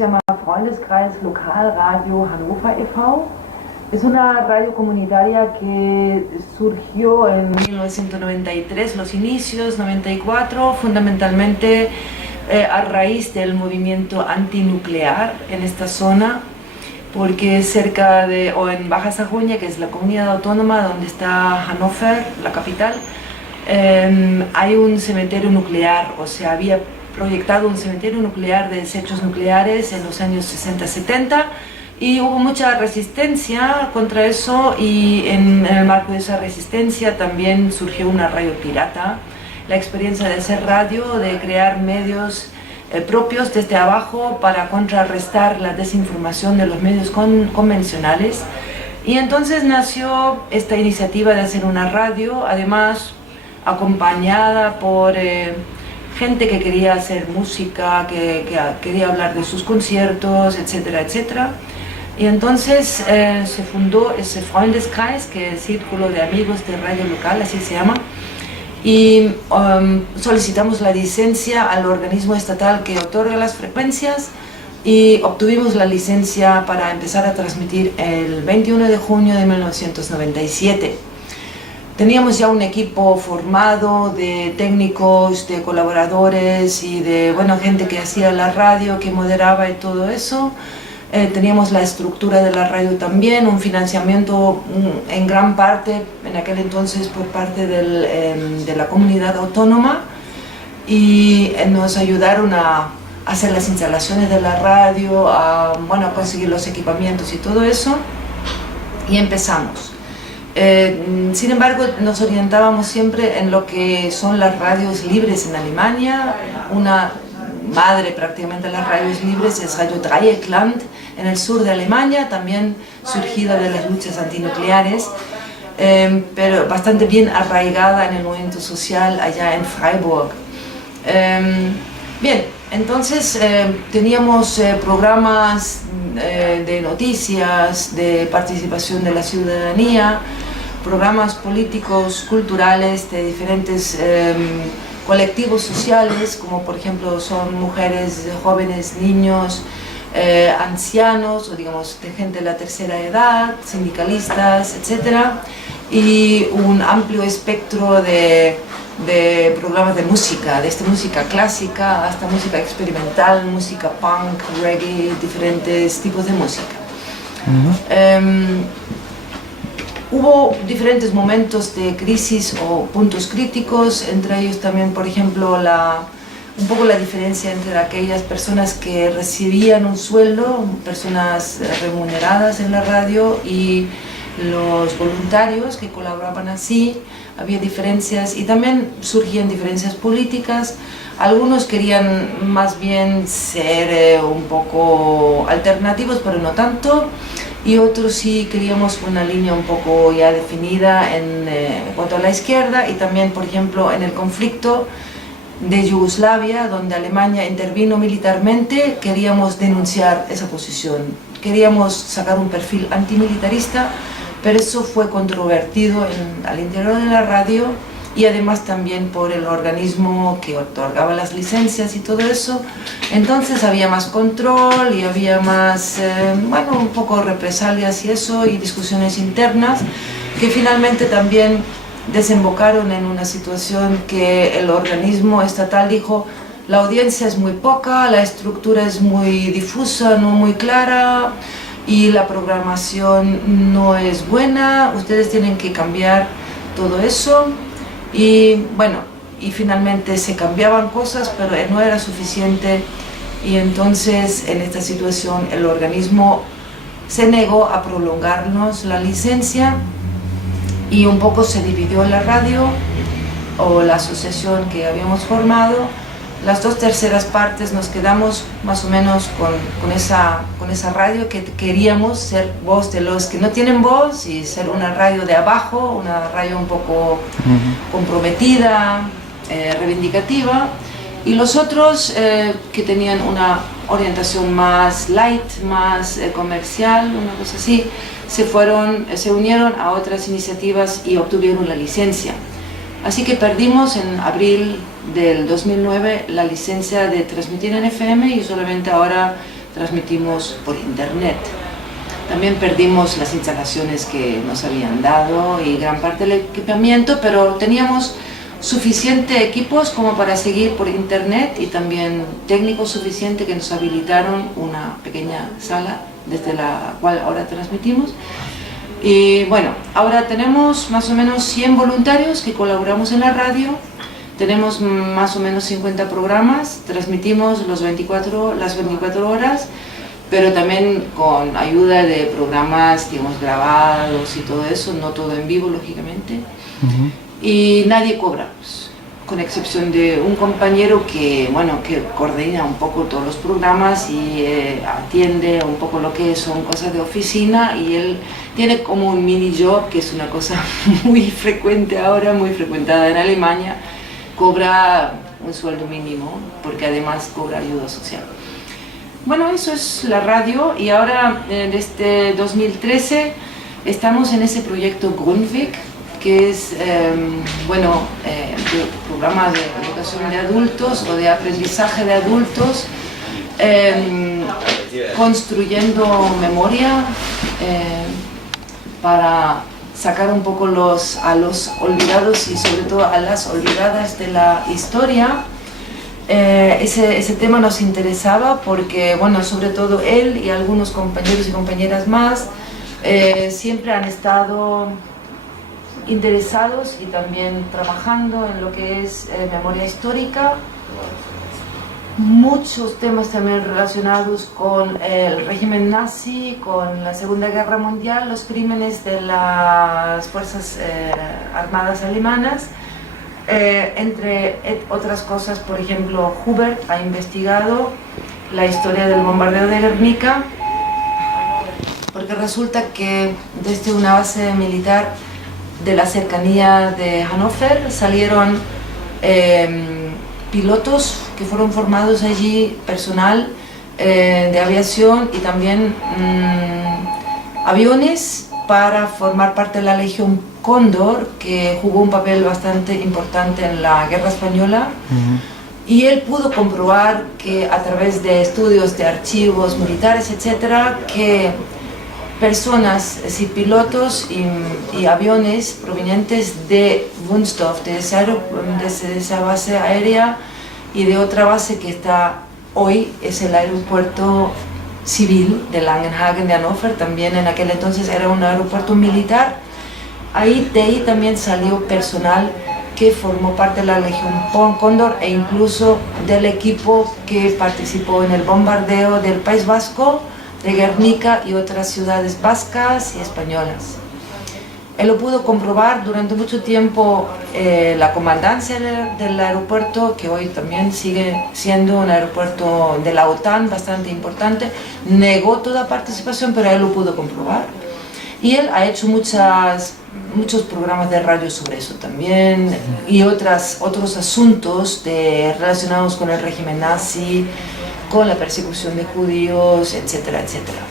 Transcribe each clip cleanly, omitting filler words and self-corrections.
se llama Freundeskreis Lokalradio Hannover e.V. Es una radio comunitaria que surgió en 1993, los inicios, 94, fundamentalmente a raíz del movimiento antinuclear en esta zona, porque cerca de, o en Baja Sajonia, que es la comunidad autónoma donde está Hannover, la capital, hay un cementerio nuclear, o sea, había proyectado un cementerio nuclear de desechos nucleares en los años 60-70, y hubo mucha resistencia contra eso, y en el marco de esa resistencia también surgió una radio pirata, la experiencia de hacer radio, de crear medios propios desde abajo para contrarrestar la desinformación de los medios convencionales. Y entonces nació esta iniciativa de hacer una radio, además acompañada por gente que quería hacer música, que quería hablar de sus conciertos, etcétera, etcétera. Y entonces se fundó ese Freundeskreis, que es el círculo de amigos de radio local, así se llama, y solicitamos la licencia al organismo estatal que otorga las frecuencias y obtuvimos la licencia para empezar a transmitir el 21 de junio de 1997. Teníamos ya un equipo formado de técnicos, de colaboradores y de gente que hacía la radio, que moderaba y todo eso. Teníamos la estructura de la radio también, un financiamiento en gran parte, en aquel entonces, por parte de la comunidad autónoma, y nos ayudaron a hacer las instalaciones de la radio, a conseguir los equipamientos y todo eso, y empezamos. Sin embargo, nos orientábamos siempre en lo que son las radios libres en Alemania. Una madre prácticamente de las radios libres es Radio Dreieckland en el sur de Alemania, también surgida de las luchas antinucleares, pero bastante bien arraigada en el movimiento social allá en Freiburg. Bien, entonces teníamos programas de noticias, de participación de la ciudadanía, programas políticos, culturales de diferentes colectivos sociales, como por ejemplo son mujeres, jóvenes, niños, ancianos, o digamos de gente de la tercera edad, sindicalistas, etc. Y un amplio espectro de programas de música, desde música clásica hasta música experimental, música punk, reggae, diferentes tipos de música. Hubo diferentes momentos de crisis o puntos críticos, entre ellos también, por ejemplo, un poco la diferencia entre aquellas personas que recibían un sueldo, personas remuneradas en la radio, y los voluntarios que colaboraban así. Había diferencias y también surgían diferencias políticas. Algunos querían más bien ser un poco alternativos, pero no tanto, y otros sí queríamos una línea un poco ya definida en cuanto a la izquierda, y también, por ejemplo, en el conflicto de Yugoslavia, donde Alemania intervino militarmente, queríamos denunciar esa posición. Queríamos sacar un perfil antimilitarista, pero eso fue controvertido al interior de la radio, y además también por el organismo que otorgaba las licencias y todo eso. Entonces había más control y había más, un poco represalias y eso, y discusiones internas que finalmente también desembocaron en una situación que el organismo estatal dijo: la audiencia es muy poca, la estructura es muy difusa, no muy clara, y la programación no es buena, ustedes tienen que cambiar todo eso. Y finalmente se cambiaban cosas, pero no era suficiente, y entonces en esta situación el organismo se negó a prolongarnos la licencia, y un poco se dividió la radio o la asociación que habíamos formado. Las 2/3 partes nos quedamos más o menos con esa radio, que queríamos ser voz de los que no tienen voz y ser una radio de abajo, una radio un poco comprometida, reivindicativa. Y los otros que tenían una orientación más light, más comercial, una cosa así, se unieron a otras iniciativas y obtuvieron la licencia. Así que perdimos en abril del 2009 la licencia de transmitir en FM, y solamente ahora transmitimos por internet. También perdimos las instalaciones que nos habían dado y gran parte del equipamiento, pero teníamos suficientes equipos como para seguir por internet y también técnicos suficientes que nos habilitaron una pequeña sala desde la cual ahora transmitimos. Y bueno, ahora tenemos más o menos 100 voluntarios que colaboramos en la radio, tenemos más o menos 50 programas, transmitimos las 24 horas, pero también con ayuda de programas, digamos, grabados y todo eso, no todo en vivo, lógicamente. Y nadie cobra, pues, con excepción de un compañero que, bueno, que coordina un poco todos los programas y atiende un poco lo que son cosas de oficina, y él tiene como un mini job, que es una cosa muy frecuente ahora, muy frecuentada en Alemania. Cobra un sueldo mínimo, porque además cobra ayuda social. Bueno, eso es la radio, y ahora desde 2013 estamos en ese proyecto Grundvik, que es programa de educación de adultos o de aprendizaje de adultos, construyendo memoria para sacar un poco a los olvidados y sobre todo a las olvidadas de la historia. Ese tema nos interesaba porque, bueno, sobre todo él y algunos compañeros y compañeras más siempre han estado interesados y también trabajando en lo que es memoria histórica. Muchos temas también relacionados con el régimen nazi, con la Segunda Guerra Mundial, los crímenes de las fuerzas armadas alemanas. Entre otras cosas, por ejemplo, Hubert ha investigado la historia del bombardeo de Guernica, porque resulta que desde una base militar de la cercanía de Hannover salieron pilotos que fueron formados allí, personal de aviación y también aviones para formar parte de la Legión Cóndor, que jugó un papel bastante importante en la Guerra Española. Y él pudo comprobar que a través de estudios de archivos militares, etcétera, que personas, es decir, pilotos y aviones provenientes de Wunstorf, de esa base aérea, y de otra base que está hoy, es el aeropuerto civil de Langenhagen de Hannover, también en aquel entonces era un aeropuerto militar. De ahí también salió personal que formó parte de la Legión Cóndor e incluso del equipo que participó en el bombardeo del País Vasco, de Guernica y otras ciudades vascas y españolas. Él lo pudo comprobar durante mucho tiempo. La comandancia del aeropuerto, que hoy también sigue siendo un aeropuerto de la OTAN bastante importante, negó toda participación, pero él lo pudo comprobar. Y él ha hecho muchos programas de radio sobre eso también, y otros asuntos relacionados con el régimen nazi, con la persecución de judíos, etcétera, etcétera.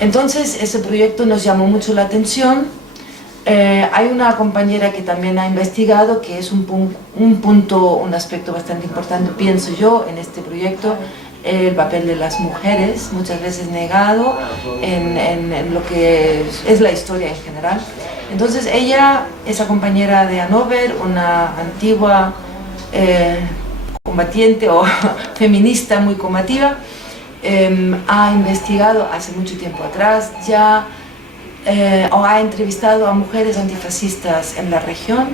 Entonces ese proyecto nos llamó mucho la atención. Hay una compañera que también ha investigado, que es un aspecto bastante importante, pienso yo, en este proyecto, el papel de las mujeres, muchas veces negado en lo que es la historia en general. Entonces ella, esa compañera de Hannover, una antigua combatiente o feminista muy combativa, ha investigado hace mucho tiempo atrás ya, o ha entrevistado a mujeres antifascistas en la región,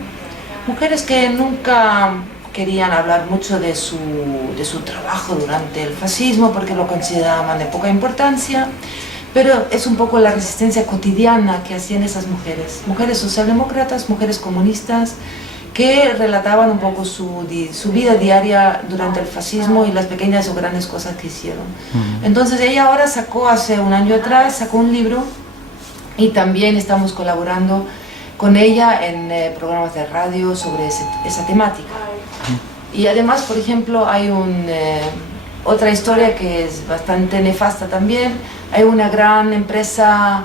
mujeres que nunca querían hablar mucho de su trabajo durante el fascismo porque lo consideraban de poca importancia, pero es un poco la resistencia cotidiana que hacían esas mujeres socialdemócratas, mujeres comunistas, que relataban un poco su vida diaria durante el fascismo y las pequeñas o grandes cosas que hicieron. Entonces ella ahora hace un año atrás, sacó un libro, y también estamos colaborando con ella en programas de radio sobre esa temática. Y además, por ejemplo, hay otra historia que es bastante nefasta también. Hay una gran empresa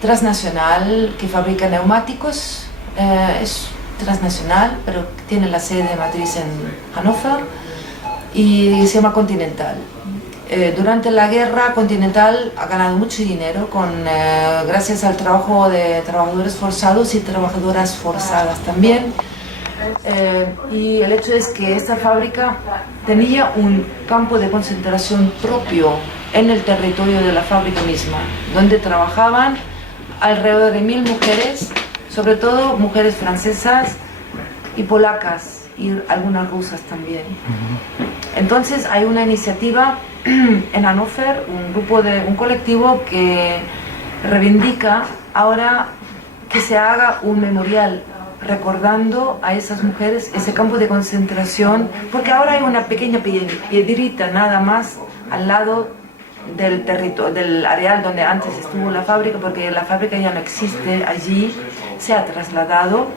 transnacional que fabrica neumáticos, es transnacional, pero tiene la sede matriz en Hannover, y se llama Continental. Durante la guerra Continental ha ganado mucho dinero gracias al trabajo de trabajadores forzados y trabajadoras forzadas también. Y el hecho es que esta fábrica tenía un campo de concentración propio en el territorio de la fábrica misma, donde trabajaban alrededor de 1000 mujeres, sobre todo mujeres francesas y polacas y algunas rusas también. Entonces hay una iniciativa en Hannover, un colectivo que reivindica ahora que se haga un memorial recordando a esas mujeres, ese campo de concentración, porque ahora hay una pequeña piedrita nada más al lado del territorio, del areal donde antes estuvo la fábrica, porque la fábrica ya no existe allí, se ha trasladado.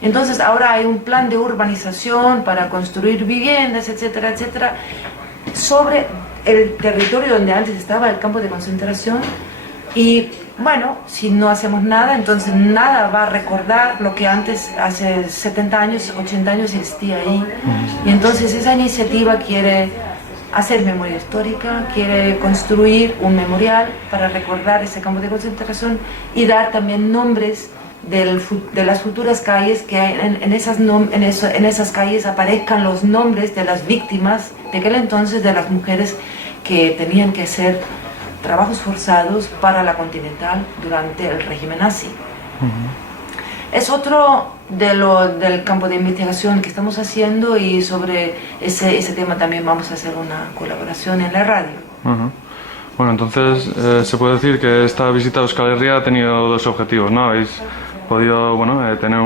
Entonces ahora hay un plan de urbanización para construir viviendas, etcétera, etcétera, sobre el territorio donde antes estaba el campo de concentración. Y bueno, si no hacemos nada, entonces nada va a recordar lo que antes, hace 70 años, 80 años existía ahí. Y entonces esa iniciativa quiere hacer memoria histórica, quiere construir un memorial para recordar ese campo de concentración y dar también nombres de las futuras calles, que en esas calles aparezcan los nombres de las víctimas de aquel entonces, de las mujeres que tenían que hacer trabajos forzados para la Continental durante el régimen nazi. Es otro del campo de investigación que estamos haciendo, y sobre ese tema también vamos a hacer una colaboración en la radio. Bueno, entonces se puede decir que esta visita a Euskal Herria ha tenido dos objetivos, ¿no? Habéis podido tener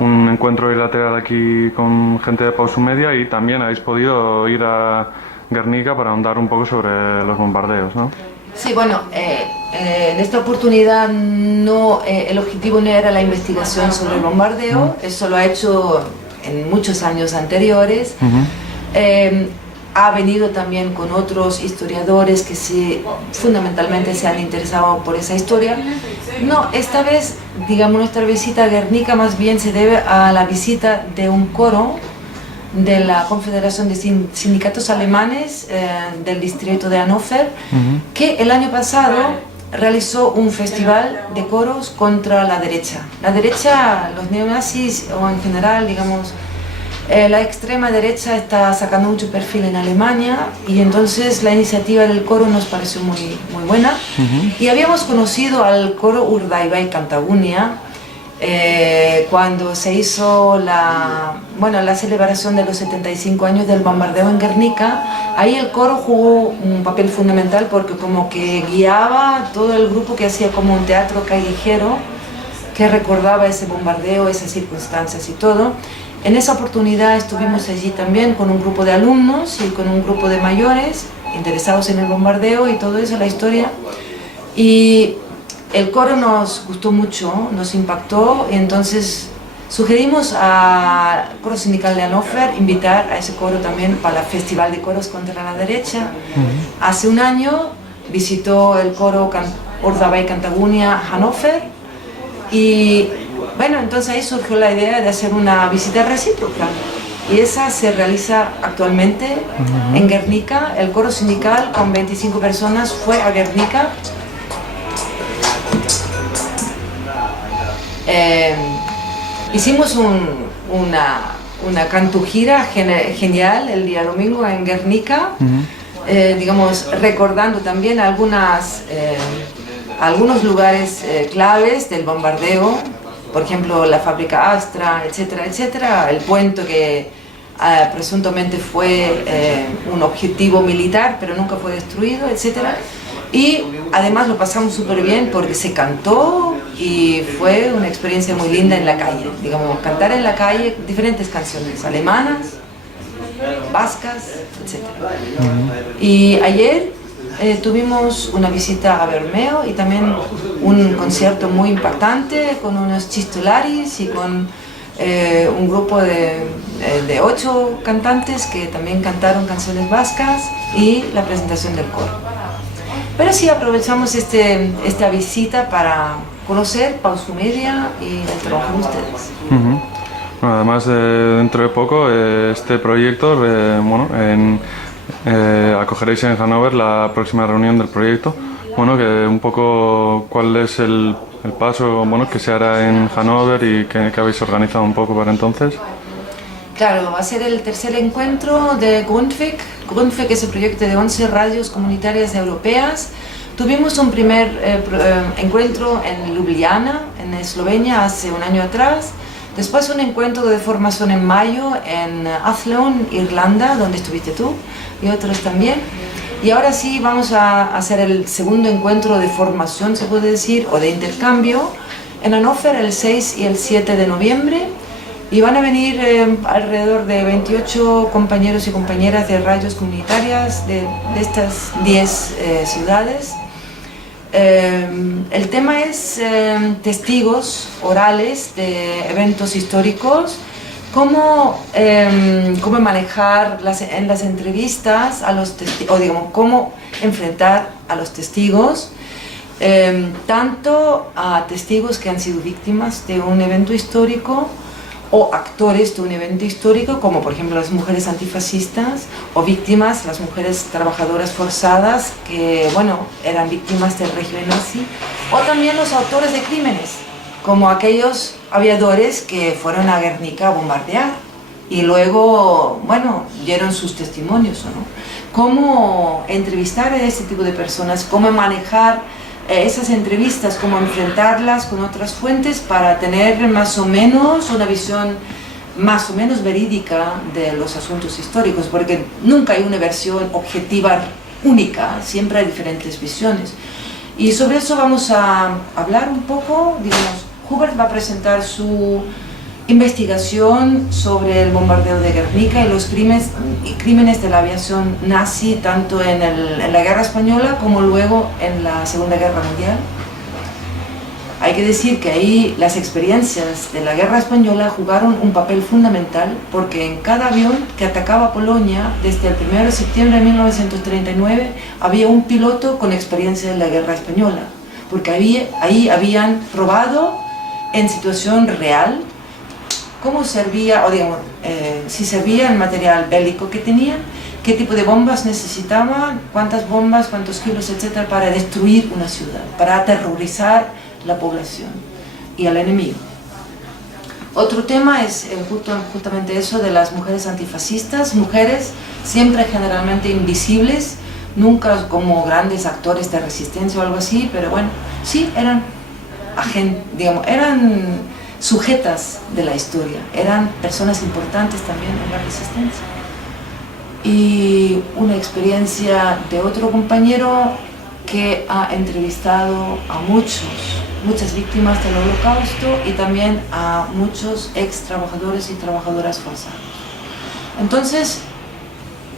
un encuentro bilateral aquí con gente de Pausu Media, y también habéis podido ir a Guernica para ahondar un poco sobre los bombardeos, ¿no? Sí, bueno, en esta oportunidad el objetivo no era la investigación sobre el bombardeo, eso lo ha hecho en muchos años anteriores. Ha venido también con otros historiadores que fundamentalmente se han interesado por esa historia. No, esta vez, digamos, nuestra visita a Guernica más bien se debe a la visita de un coro de la Confederación de Sindicatos Alemanes del distrito de Hannover, que el año pasado realizó un festival de coros contra la derecha. La derecha, los neonazis, o en general, digamos, la extrema derecha está sacando mucho perfil en Alemania, y entonces la iniciativa del coro nos pareció muy, muy buena. Y habíamos conocido al coro Urdaibai Kantagunia cuando se hizo la celebración de los 75 años del bombardeo en Guernica. Ahí el coro jugó un papel fundamental, porque como que guiaba todo el grupo, que hacía como un teatro callejero que recordaba ese bombardeo, esas circunstancias y todo. En esa oportunidad estuvimos allí también con un grupo de alumnos y con un grupo de mayores interesados en el bombardeo y todo eso, la historia. Y el coro nos gustó mucho, nos impactó, y entonces sugerimos al Coro Sindical de Hannover invitar a ese coro también para el Festival de Coros contra la Derecha. Hace un año visitó el coro Urdaibai Kantagunia Hannover, y bueno, entonces ahí surgió la idea de hacer una visita recíproca, y esa se realiza actualmente en Guernica. El coro sindical con 25 personas fue a Guernica. Hicimos una cantugira genial el día domingo en Guernica, digamos, recordando también algunos lugares claves del bombardeo, por ejemplo la fábrica Astra, etcétera, etcétera, el puente que presuntamente fue un objetivo militar pero nunca fue destruido, etcétera. Y además lo pasamos súper bien porque se cantó y fue una experiencia muy linda en la calle, digamos, cantar en la calle diferentes canciones alemanas, vascas, etcétera. Y ayer tuvimos una visita a Bermeo y también un concierto muy impactante con unos chistolaris y con un grupo de 8 cantantes que también cantaron canciones vascas, y la presentación del coro. Pero sí aprovechamos esta visita para conocer Pausu Media y el trabajo de ustedes. Bueno, además, dentro de poco, este proyecto acogeréis en Hannover la próxima reunión del proyecto. Bueno, que un poco cuál es el paso, bueno, que se hará en Hannover y que habéis organizado un poco para entonces. Claro, va a ser el tercer encuentro de Grundtvig. Grundtvig es el proyecto de 11 radios comunitarias europeas. Tuvimos un primer encuentro en Ljubljana, en Eslovenia, hace un año atrás. Después un encuentro de formación en mayo en Athlone, Irlanda, donde estuviste tú y otros también. Y ahora sí vamos a hacer el segundo encuentro de formación, se puede decir, o de intercambio, en Hannover el 6 y el 7 de noviembre. Y van a venir alrededor de 28 compañeros y compañeras de radios comunitarias de estas 10 ciudades. El tema es testigos orales de eventos históricos, cómo manejar en las entrevistas a los testigos, o digamos, cómo enfrentar a los testigos, tanto a testigos que han sido víctimas de un evento histórico o actores de un evento histórico, como por ejemplo las mujeres antifascistas, o víctimas, las mujeres trabajadoras forzadas, que bueno, eran víctimas del régimen nazi, o también los autores de crímenes, como aquellos aviadores que fueron a Guernica a bombardear, y luego, bueno, dieron sus testimonios, ¿no? Cómo entrevistar a ese tipo de personas, cómo manejar esas entrevistas, cómo enfrentarlas con otras fuentes para tener más o menos una visión más o menos verídica de los asuntos históricos, porque nunca hay una versión objetiva única, siempre hay diferentes visiones. Y sobre eso vamos a hablar un poco, digamos, Hubert va a presentar su investigación sobre el bombardeo de Guernica y los crímenes de la aviación nazi, tanto en la Guerra Española como luego en la Segunda Guerra Mundial. Hay que decir que ahí las experiencias de la Guerra Española jugaron un papel fundamental, porque en cada avión que atacaba Polonia, desde el 1 de septiembre de 1939, había un piloto con experiencia en la Guerra Española, porque ahí habían probado en situación real cómo servía, o digamos, si servía el material bélico que tenían, qué tipo de bombas necesitaban, cuántas bombas, cuántos kilos, etcétera, para destruir una ciudad, para aterrorizar la población y al enemigo. Otro tema es justamente eso de las mujeres antifascistas, mujeres siempre generalmente invisibles, nunca como grandes actores de resistencia o algo así, pero bueno, sí eran digamos, eran sujetas de la historia, eran personas importantes también en la resistencia. Y una experiencia de otro compañero que ha entrevistado a muchas víctimas del Holocausto y también a muchos ex trabajadores y trabajadoras forzadas. Entonces,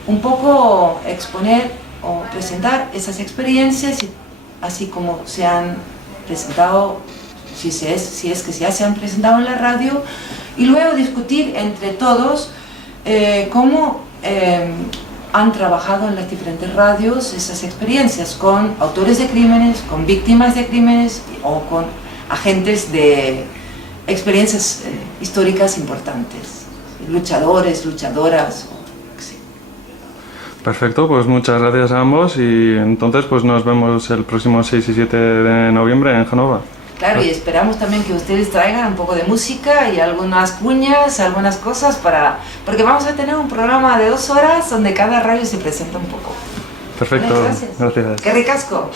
un poco exponer o presentar esas experiencias, así como se han presentado, si es que ya se han presentado en la radio, y luego discutir entre todos cómo han trabajado en las diferentes radios esas experiencias con autores de crímenes, con víctimas de crímenes o con agentes de experiencias históricas importantes, luchadores, luchadoras. Perfecto, pues muchas gracias a ambos y entonces pues nos vemos el próximo 6 y 7 de noviembre en Hannover. Claro, y esperamos también que ustedes traigan un poco de música y algunas cuñas, algunas cosas porque vamos a tener un programa de 2 horas donde cada radio se presenta un poco. Perfecto, Gracias. Gracias. ¡Qué ricasco!